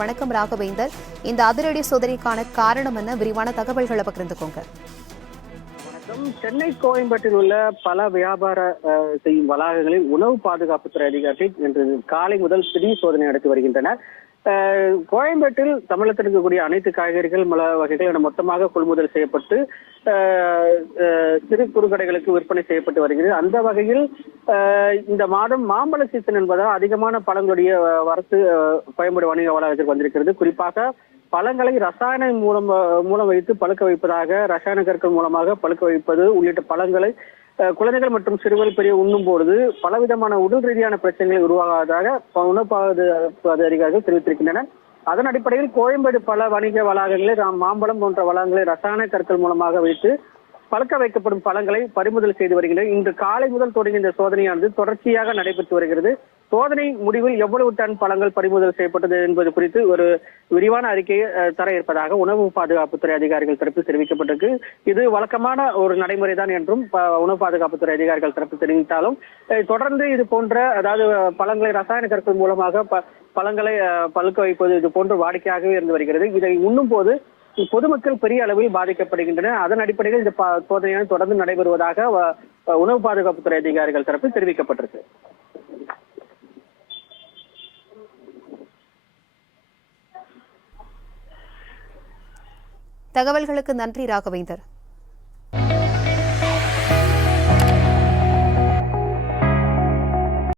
வணக்கம் ராகவேந்தர். இந்த அதிரடி சோதனைக்கான காரணம் என்ன? விரிவான தகவல்களை பகிர்ந்துக்கோங்க. வணக்கம். சென்னை கோயம்பேட்டில் உள்ள பல வியாபார செய்யும் வளாகங்களில் உணவு பாதுகாப்புத்துறை அதிகாரிகள் இன்று காலை முதல் திடீர் சோதனை நடத்தி வருகின்றனர். கோயம்பேட்டில் தமிழகத்தில் இருக்கக்கூடிய அனைத்து காய்கறிகள் மல வகைகள் என மொத்தமாக கொள்முதல் செய்யப்பட்டு சிறு குறு கடைகளுக்கு விற்பனை செய்யப்பட்டு வருகிறது. அந்த வகையில் இந்த மாதம் மாம்பழ சீசன் என்பதால் அதிகமான பழங்களுடைய வரத்து கோயம்பேடு வணிக வளாகத்திற்கு வந்திருக்கிறது. குறிப்பாக பழங்களை ரசாயன மூலம் வைத்து பழுக்க வைப்பதாக, ரசாயன கற்கள் மூலமாக பழுக்க வைப்பது உள்ளிட்ட பழங்களை குழந்தைகள் மற்றும் சிறுவர் பெரிய உண்ணும் பொழுது பலவிதமான உடல் ரீதியான பிரச்சனைகள் உருவாகாததாக உணவு பாதுகாப்பு அதிகாரிகள் தெரிவித்திருக்கின்றனர். அதன் அடிப்படையில் கோயம்பேடு பல வணிக வளாகங்களில் மாம்பழம் போன்ற வளாகங்களை ரசாயன கற்கள் மூலமாக வைத்து பழுக்க வைக்கப்படும் பழங்களை பறிமுதல் செய்து வருகின்றனர். இன்று காலை முதல் தொடங்கிய இந்த சோதனையானது தொடர்ச்சியாக நடைபெற்று வருகிறது. சோதனை முடிவில் எவ்வளவு டன் பழங்கள் பறிமுதல் செய்யப்பட்டது என்பது குறித்து ஒரு விரிவான அறிக்கையை தர இருப்பதாக உணவு பாதுகாப்புத்துறை அதிகாரிகள் தரப்பில் தெரிவிக்கப்பட்டிருக்கு. இது வழக்கமான ஒரு நடைமுறைதான் என்றும் உணவு பாதுகாப்புத்துறை அதிகாரிகள் தரப்பில் தெரிவித்தாலும் தொடர்ந்து இது போன்ற, அதாவது பழங்களை ரசாயன கற்கள் மூலமாக பழங்களை பழுக்க வைப்பது இது போன்ற வாடிக்கையாகவே இருந்து வருகிறது. இதை உண்ணும் போது பொதுமக்கள் பெரிய அளவில் பாதிக்கப்படுகின்றனர். அதன் அடிப்படையில் இந்த சோதனையானது தொடர்ந்து நடைபெறுவதாக உணவு பாதுகாப்புத்துறை அதிகாரிகள் தரப்பில் தெரிவிக்கப்பட்டிருக்கு. தகவல்களுக்கு நன்றி ராகவேந்தர்.